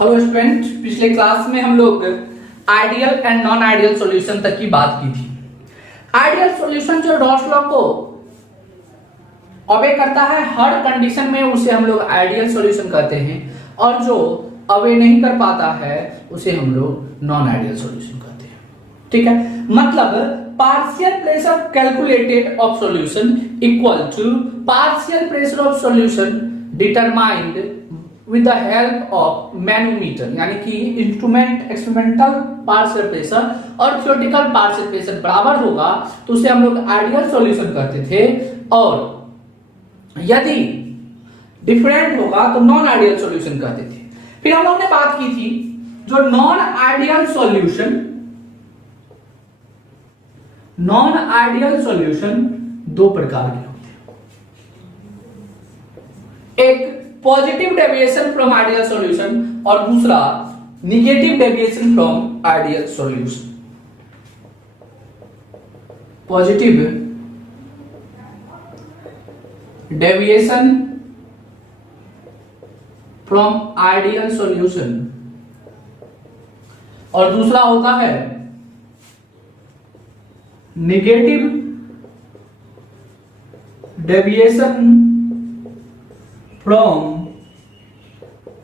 Hello student, पिछले class में हम लोग ideal and non ideal solution तक की बात की थी। आइडियल सॉल्यूशन जो रॉस लॉ को अवे करता है हर कंडीशन में, उसे हम लोग आइडियल सॉल्यूशन कहते हैं, और जो अवे नहीं कर पाता है उसे हम लोग नॉन आइडियल सॉल्यूशन कहते हैं। ठीक है, मतलब partial pressure calculated of solution equal to partial pressure of solution determined with the help of manometer, यानी कि इंस्ट्रूमेंट एक्सपेरिमेंटल पार्शियल प्रेशर और थ्योरेटिकल पार्शियल प्रेशर बराबर होगा तो उसे हम लोग आइडियल सॉल्यूशन कहते थे, और यदि डिफरेंट होगा तो नॉन आइडियल सॉल्यूशन कहते थे। फिर हम लोग ने बात की थी जो नॉन आइडियल सॉल्यूशन दो प्रकार के होते हैं, एक positive deviation from ideal solution और दूसरा negative deviation from ideal solution. Positive deviation from ideal solution और दूसरा होता है negative deviation from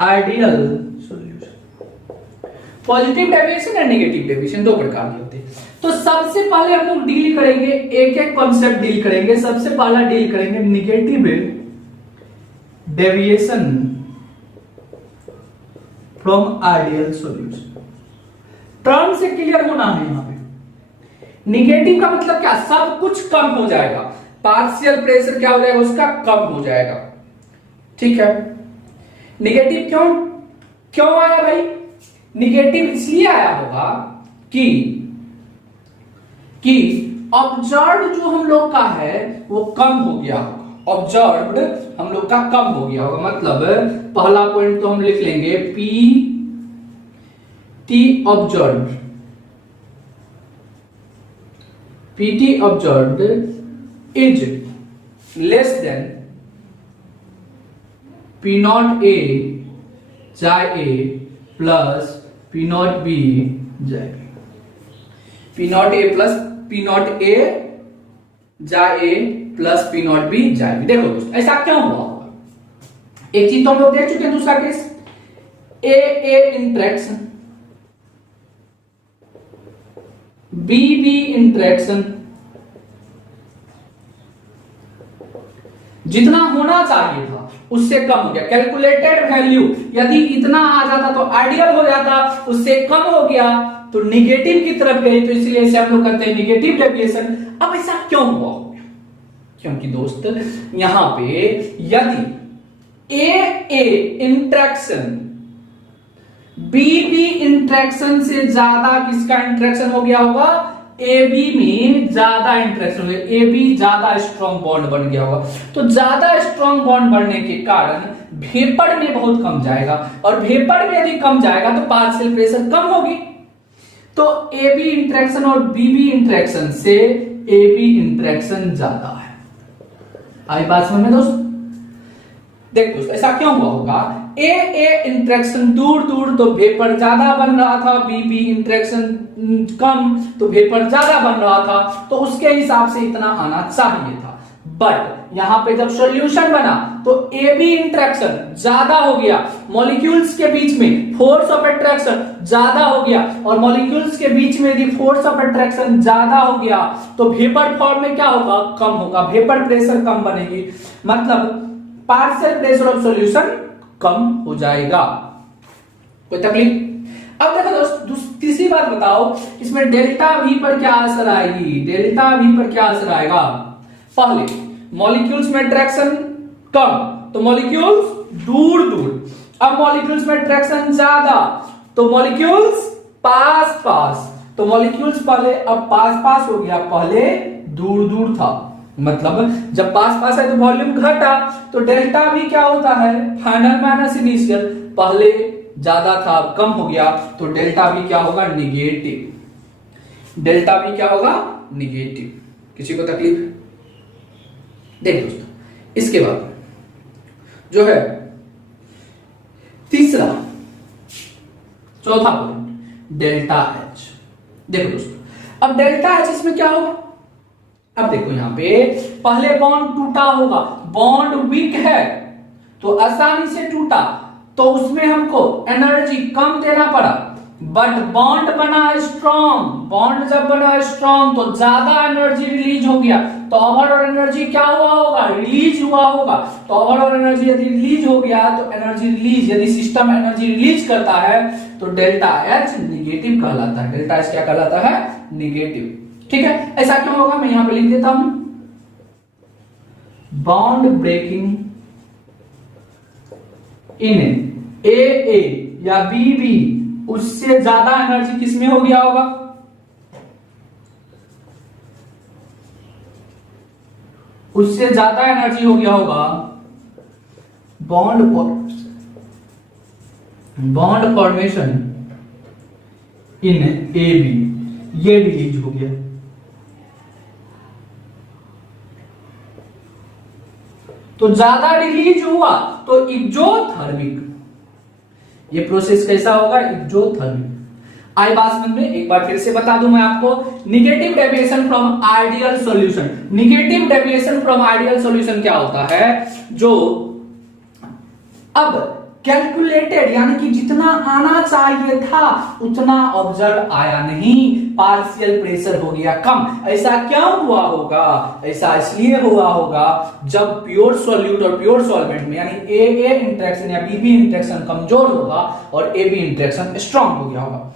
ideal solution. Positive deviation और नेगेटिव डेविएशन दो प्रकार के होते हैं। तो सबसे पहले हम लोग डील करेंगे, एक एक कॉन्सेप्ट डील करेंगे। सबसे पहला डील करेंगे negative deviation from ideal solution. Term से क्लियर होना है यहां पे। निगेटिव का मतलब क्या, सब कुछ कम हो जाएगा, पार्शियल प्रेशर क्या हो जाएगा उसका कम हो जाएगा। ठीक है, निगेटिव क्यों आया भाई? निगेटिव इसलिए आया होगा कि ऑब्जर्व जो हम लोग का है वो कम हो गया होगा। ऑब्जर्व्ड हम लोग का कम हो गया होगा, मतलब पहला पॉइंट तो हम लिख लेंगे P T observed, PT observed is less than P naught A जाए A plus P naught B जाए B. P naught A plus P naught A जाए A plus P naught B जाए बी। देखो दोस्तों, ऐसा क्यों हुआ होगा? एक चीज तो हम लोग देख चुके हैं, दूसरा केस ए इंटरेक्शन, बी इंटरेक्शन, जितना होना चाहिए था उससे कम हो गया। कैलकुलेटेड वैल्यू यदि इतना आ जाता तो आइडियल हो जाता, उससे कम हो गया तो निगेटिव की तरफ गई, तो इसलिए इसे हम लोग कहते हैं निगेटिव डेविएशन। अब ऐसा क्यों हुआ? क्योंकि दोस्त यहां पे यदि ए इंटरेक्शन बी इंटरेक्शन से ज्यादा किसका इंटरेक्शन हो गया होगा? ए बी में ज्यादा इंटरेक्शन हो गया, ए बी ज्यादा स्ट्रॉन्ग बॉन्ड बन गया होगा। तो ज्यादा स्ट्रॉन्ग बॉन्ड बनने के कारण वेपर में बहुत कम जाएगा, और वेपर में यदि कम जाएगा तो पार्शियल प्रेशर कम होगी। तो ए बी इंटरेक्शन और बी इंटरेक्शन से ए बी इंटरेक्शन ज्यादा है। आई बात समझ में दोस्त? देख दोस्त, ऐसा क्यों हुआ होगा? ए इंटरेक्शन दूर तो वेपर ज्यादा बन रहा था, बी इंटरेक्शन कम तो वेपर ज्यादा बन रहा था, तो उसके हिसाब से इतना आना चाहिए था। बट यहां पे जब सॉल्यूशन बना तो ए बी इंटरेक्शन ज्यादा हो गया, मॉलिक्यूल्स के बीच में फोर्स ऑफ अट्रैक्शन ज्यादा हो गया, और मॉलिक्यूल्स के बीच में यदि फोर्स ऑफ अट्रैक्शन ज्यादा हो गया तो वेपर फॉर्म में क्या होगा? कम होगा, वेपर प्रेशर कम बनेगी, मतलब पार्शियल प्रेशर ऑफ सॉल्यूशन कम हो जाएगा। कोई तकलीफ? अब देखो दोस्त, तीसरी बात बताओ, इसमें डेल्टा वी पर क्या असर आएगी? डेल्टा वी पर क्या असर आएगा? पहले मॉलिक्यूल्स में अट्रैक्शन कम तो मॉलिक्यूल्स दूर, अब मॉलिक्यूल्स में अट्रैक्शन ज्यादा तो मॉलिक्यूल्स पास, तो मॉलिक्यूल्स पहले अब पास हो गया, पहले दूर था, मतलब जब पास है तो वॉल्यूम घटा, तो डेल्टा भी क्या होता है? फाइनल माइनस इनिशियल, पहले ज्यादा था अब कम हो गया, तो डेल्टा भी क्या होगा? निगेटिव। डेल्टा भी क्या होगा? निगेटिव। किसी को तकलीफ? देख दोस्तों, इसके बाद जो है तीसरा चौथा पॉइंट डेल्टा एच। देखो दोस्तों, अब डेल्टा एच इसमें क्या होगा, अब देखो यहां पे पहले बॉन्ड टूटा होगा, बॉन्ड वीक है तो आसानी से टूटा, तो उसमें हमको एनर्जी कम देना पड़ा, बट बॉन्ड बना स्ट्रॉन्ग, बॉन्ड जब बना स्ट्रॉन्ग तो ज्यादा एनर्जी रिलीज हो गया, तो ओवरऑल एनर्जी क्या हुआ होगा, रिलीज हुआ होगा। तो ओवरऑल एनर्जी यदि रिलीज हो गया तो एनर्जी रिलीज, यदि सिस्टम एनर्जी रिलीज करता है तो डेल्टा एच निगेटिव कहलाता है। डेल्टा एच क्या कहलाता है, निगेटिव। ठीक है, ऐसा क्यों होगा, मैं यहां पे लिख देता हूं, बॉन्ड ब्रेकिंग इन ए या बी उससे ज्यादा एनर्जी किसमें हो गया होगा, उससे ज्यादा एनर्जी हो गया होगा bond formation in A B, ये रिलीज हो गया। तो ज्यादा रिलीज हुआ तो एक्सोथर्मिक, ये प्रोसेस कैसा होगा, एक्सोथर्मिक। आई बात समझ में, एक बार फिर से बता दूं मैं आपको, negative deviation from ideal solution. Negative deviation from ideal solution क्या होता है, जो अब कैलकुलेटेड यानी कि जितना आना चाहिए था उतना ऑब्जर्व आया नहीं, पार्शियल प्रेशर हो गया कम। ऐसा क्यों हुआ होगा, ऐसा इसलिए हुआ होगा जब प्योर सॉल्यूट और प्योर सॉल्वेंट में यानी ए इंटरेक्शन या बी इंटरेक्शन कमजोर होगा और ए बी इंटरेक्शन स्ट्रांग हो गया होगा।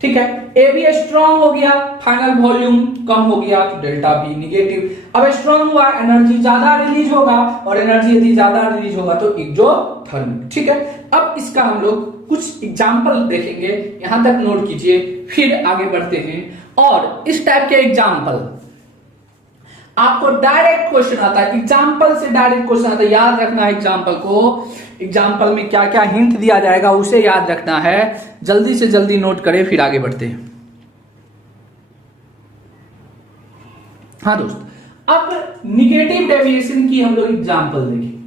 ठीक है, ए बी स्ट्रांग हो गया, फाइनल वॉल्यूम कम हो गया तो डेल्टा बी निगेटिव। अब स्ट्रांग हुआ, एनर्जी ज्यादा रिलीज होगा और एनर्जी यदि ज्यादा रिलीज होगा तो एक्सोथर्मिक। ठीक है, अब इसका हम लोग कुछ एग्जांपल देखेंगे, यहां तक नोट कीजिए, फिर आगे बढ़ते हैं। और इस टाइप के एग्जांपल आपको डायरेक्ट क्वेश्चन आता है, एग्जांपल से डायरेक्ट क्वेश्चन आता है, याद रखना है एग्जांपल को, एग्जाम्पल में क्या क्या हिंट दिया जाएगा उसे याद रखना है। जल्दी से जल्दी नोट करें, फिर आगे बढ़ते हैं। हाँ दोस्त, अब निगेटिव डेविएशन की हम लोग एग्जाम्पल देखें।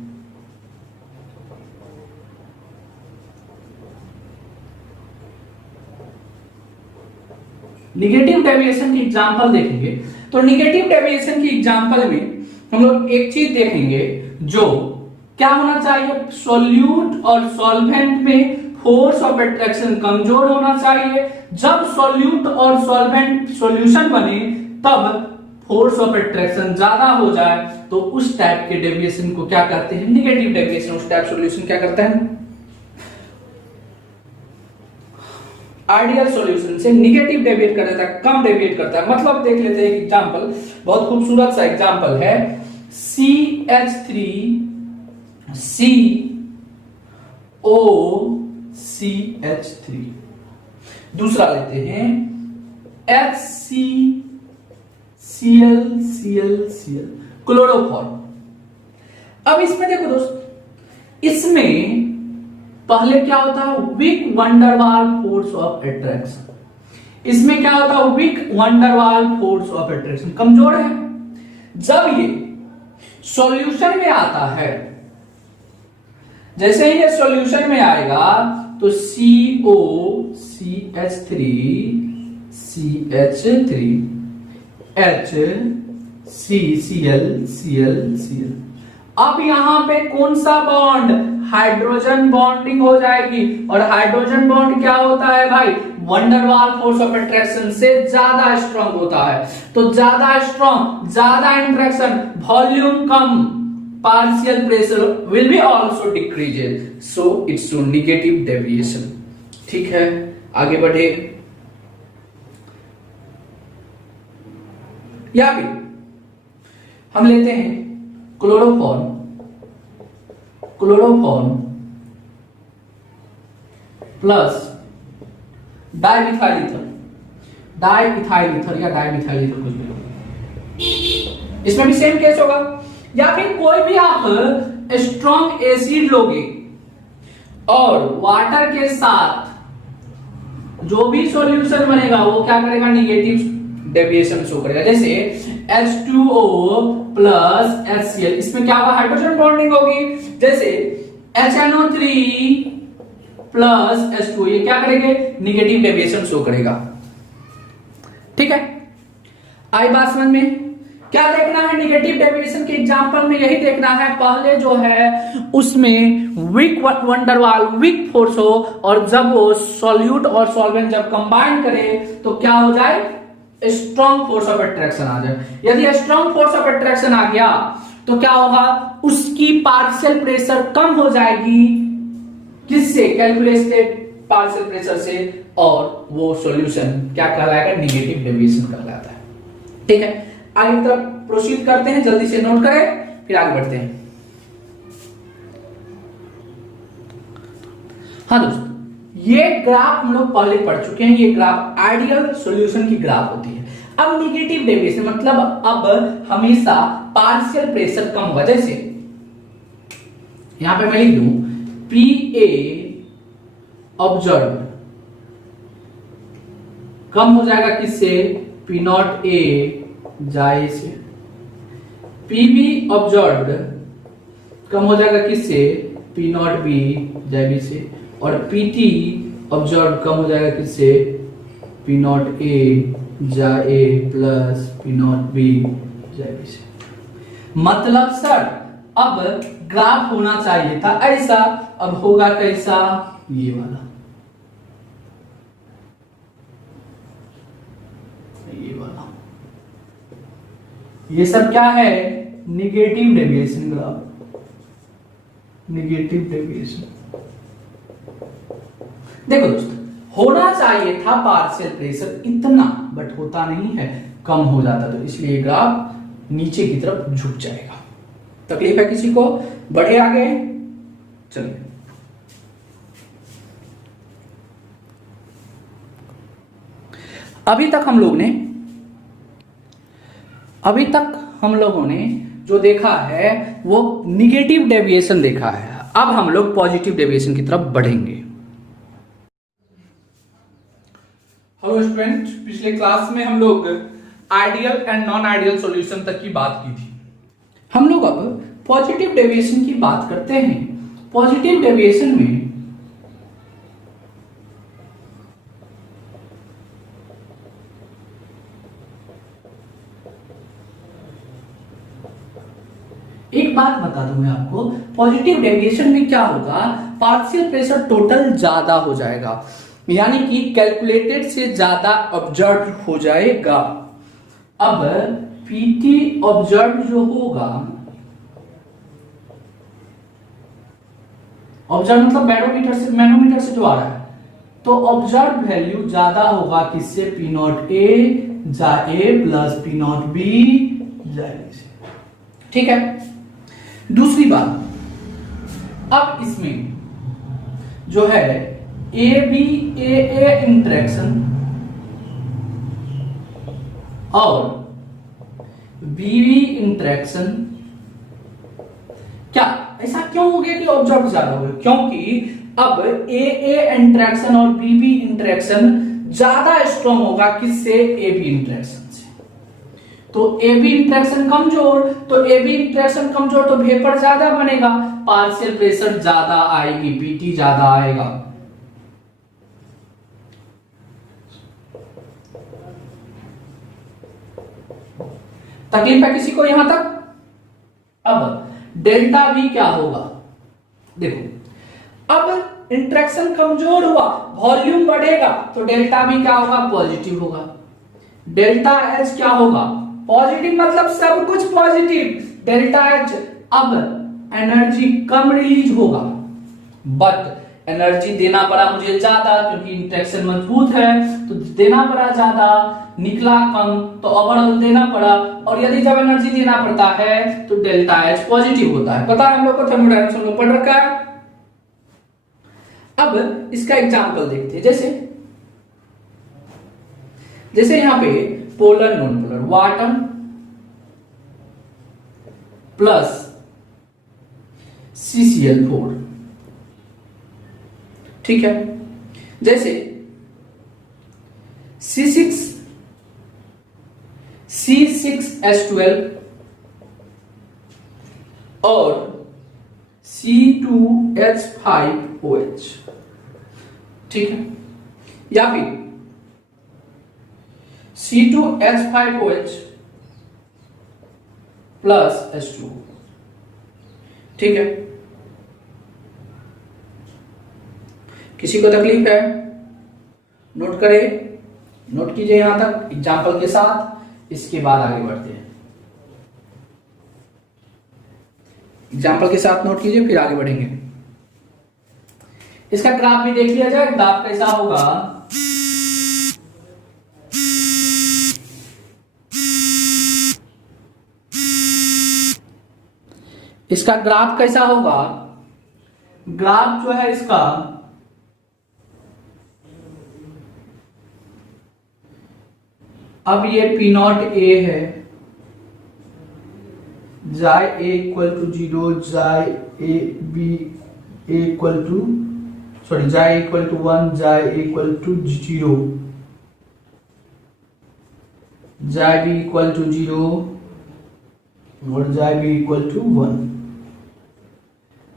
निगेटिव डेविएशन की एग्जाम्पल देखेंगे तो निगेटिव डेविएशन की एग्जाम्पल में हम लोग एक चीज देखेंगे, जो क्या होना चाहिए, सॉल्यूट और सॉल्वेंट में फोर्स ऑफ अट्रैक्शन कमजोर होना चाहिए। जब सॉल्यूट और सॉल्वेंट सॉल्यूशन बने तब फोर्स ऑफ अट्रैक्शन ज्यादा हो जाए तो उस टाइप के डेविएशन को क्या कहते हैं, निगेटिव डेविएशन। उस टाइप सॉल्यूशन क्या करता है, आइडियल सॉल्यूशन से निगेटिव डेविएट कर देता है, कम डेविएट करता है। मतलब देख लेते हैं एक एग्जांपल, बहुत खूबसूरत सा एग्जांपल है, CH3 COCH3। दूसरा लेते हैं HCCl क्लोरोफॉर्म। अब इसमें देखो दोस्त, इसमें पहले क्या होता है, weak van der Waals force of attraction. इसमें क्या होता है, weak van der Waals force of attraction कमजोर है। जब ये सॉल्यूशन में आता है, जैसे ही ये सॉल्यूशन में आएगा तो COCH3 CH3 HCCl। अब यहां पे कौन सा बॉन्ड, हाइड्रोजन बॉन्डिंग हो जाएगी। और हाइड्रोजन बॉन्ड क्या होता है भाई, वंडरवाल फोर्स ऑफ अट्रैक्शन से ज्यादा स्ट्रांग होता है। तो ज्यादा स्ट्रांग, ज्यादा इंट्रैक्शन, वॉल्यूम कम, partial pressure will be also decreased, so it's so negative deviation. ठीक है, आगे बढ़े। या फिर हम लेते हैं क्लोरोफॉर्म प्लस डाइमिथाइल ईथर या डाइमिथाइल ईथर कुछ भी होगा, इसमें भी सेम केस होगा। या फिर कोई भी आप स्ट्रॉन्ग एसिड लोगे और वाटर के साथ जो भी सॉल्यूशन बनेगा वो क्या करेगा, निगेटिव डेविएशन शो करेगा। जैसे H2O प्लस HCl, इसमें क्या होगा, हाइड्रोजन बॉन्डिंग होगी। जैसे HNO3 प्लस H2O, ये क्या करेंगे, निगेटिव डेविएशन शो करेगा। ठीक है, आई बात समझ में। क्या देखना है निगेटिव डेविएशन के एग्जांपल में, यही देखना है पहले जो है उसमें वीक वंडरवाल वीक फोर्स हो, और जब वो सॉल्यूट और सॉल्वेंट जब कंबाइन करे तो क्या हो जाए, स्ट्रॉन्ग फोर्स ऑफ अट्रैक्शन आ जाए। यदि स्ट्रॉन्ग फोर्स ऑफ अट्रैक्शन आ गया तो क्या होगा, उसकी पार्शियल प्रेशर कम हो जाएगी, किससे, कैलकुलेटेड पार्शियल प्रेशर से, और वो सॉल्यूशन क्या कहलाएगा, निगेटिव डेविएशन कहलाता है। ठीक है, आगे तरफ प्रोसीड करते हैं, जल्दी से नोट करें फिर आगे बढ़ते हैं। हाँ दोस्तों, ये ग्राफ हम लोग पहले पढ़ चुके हैं, ये ग्राफ आइडियल सॉल्यूशन की ग्राफ होती है। अब निगेटिव डेविएशन मतलब अब हमेशा पार्शियल प्रेशर कम होगा, जैसे यहां पे मैं लिख दूं PA ऑब्जर्व कम हो जाएगा किससे, P0A जाए से, PB ऑब्जर्व कम हो जाएगा किससे, P0B जाए B से, और PT ऑब्जर्व कम हो जाएगा किससे, P0A जा A प्लस P0B जा B से। मतलब सर अब ग्राफ होना चाहिए था ऐसा, अब होगा कैसा, ये वाला, ये वाला, ये सब क्या है, negative deviation graph, negative deviation. देखो दोस्तों, होना चाहिए था पार्शियल प्रेशर इतना, बट होता नहीं है, कम हो जाता, तो इसलिए ग्राफ नीचे की तरफ झुक जाएगा। तकलीफ है किसी को, बढ़े आगे, चलिए अभी तक हम लोगों ने जो देखा है वो निगेटिव डेविएशन देखा है। अब हम लोग पॉजिटिव डेविएशन की तरफ बढ़ेंगे। हेलो स्टूडेंट, पिछले क्लास में हम लोग ideal and non ideal solution तक की बात की थी। हम लोग अब पॉजिटिव डेविएशन की बात करते हैं। पॉजिटिव डेविएशन में एक बात बता दूं मैं आपको, पॉजिटिव डेविएशन में क्या होगा, पार्शियल प्रेशर टोटल ज्यादा हो जाएगा, यानी कि कैलकुलेटेड से ज्यादा ऑब्जर्व हो जाएगा। अब पीटी ऑब्जर्व जो होगा, ऑब्जर्व मतलब मैनोमीटर से जो आ रहा है, तो ऑब्जर्व वैल्यू ज्यादा होगा किससे, P0A जा A प्लस P0B जा B से। ठीक है, दूसरी बात, अब इसमें जो है ABAA इंटरेक्शन और BB इंटरेक्शन, क्या ऐसा क्यों हो गया कि ऑब्जर्व ज्यादा हो गया, क्योंकि अब AA इंटरेक्शन और BB इंटरेक्शन ज्यादा स्ट्रॉन्ग होगा किससे, AB इंटरेक्शन से। तो AB इंटरेक्शन कमजोर, तो AB इंटरेक्शन कमजोर तो वेपर ज्यादा बनेगा, पार्शियल प्रेशर ज्यादा आएगी, PT ज्यादा आएगा। तकलीफ है किसी को यहां तक? अब डेल्टा V क्या होगा, देखो अब इंटरेक्शन कमजोर हुआ, वॉल्यूम बढ़ेगा, तो डेल्टा V क्या होगा, पॉजिटिव होगा। डेल्टा H क्या होगा, पॉजिटिव, मतलब सब कुछ पॉजिटिव। डेल्टा H अब एनर्जी कम रिलीज होगा, बट एनर्जी देना पड़ा मुझे ज्यादा, क्योंकि इंटरेक्शन मजबूत है तो देना पड़ा ज्यादा, निकला कम तो ओवरऑल देना पड़ा। और यदि जब एनर्जी देना पड़ता है तो डेल्टा H पॉजिटिव होता है, पता है हम लोग को, थर्मोडायनामिक्स में पढ़ रखा है। अब इसका एग्जांपल देखते हैं, जैसे यहां पे polar non polar, water plus CCl4, ठीक है, जैसे C6H12 और C2H5OH, ठीक है, या फिर C2H5OH प्लस H2, ठीक है। किसी को तकलीफ है? नोट करें, नोट कीजिए यहां तक एग्जाम्पल के साथ, इसके बाद आगे बढ़ते हैं। एग्जाम्पल के साथ नोट कीजिए, फिर आगे बढ़ेंगे। इसका ग्राफ भी देख लिया जाए, ग्राफ कैसा होगा। इसका ग्राफ कैसा होगा? ग्राफ जो है इसका अब ये P0A है, जाय A इक्वल टू 0, जाय A B A equal to sorry जाय इक्वल टू 1, जाय A इक्वल टू 0, जाय B इक्वल टू 0 और जाय B इक्वल टू 1।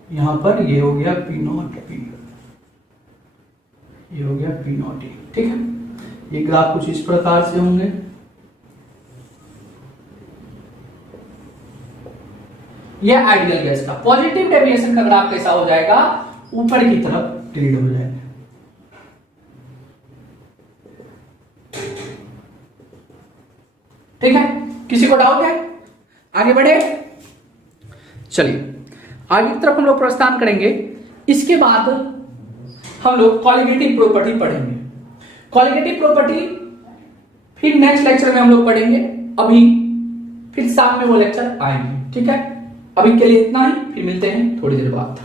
यहां पर ये हो गया P0P, ये हो गया P0A, ठीक है। ये ग्राफ कुछ इस प्रकार से होंगे। ये आइडियल गैस का पॉजिटिव डेविएशन का ग्राफ कैसा हो जाएगा? ऊपर की तरफ टिल्ट हो जाएगा। ठीक है, किसी को डाउट है? आगे बढ़े, चलिए आगे की तरफ हम लोग प्रस्थान करेंगे। इसके बाद हम लोग कॉलिगेटिव प्रॉपर्टी पढ़ेंगे। कॉलिगेटिव प्रॉपर्टी फिर नेक्स्ट लेक्चर में हम लोग पढ़ेंगे, अभी फिर शाम में वो लेक्चर आएंगे। ठीक है, अभी के लिए इतना ही, फिर मिलते हैं थोड़ी देर बाद।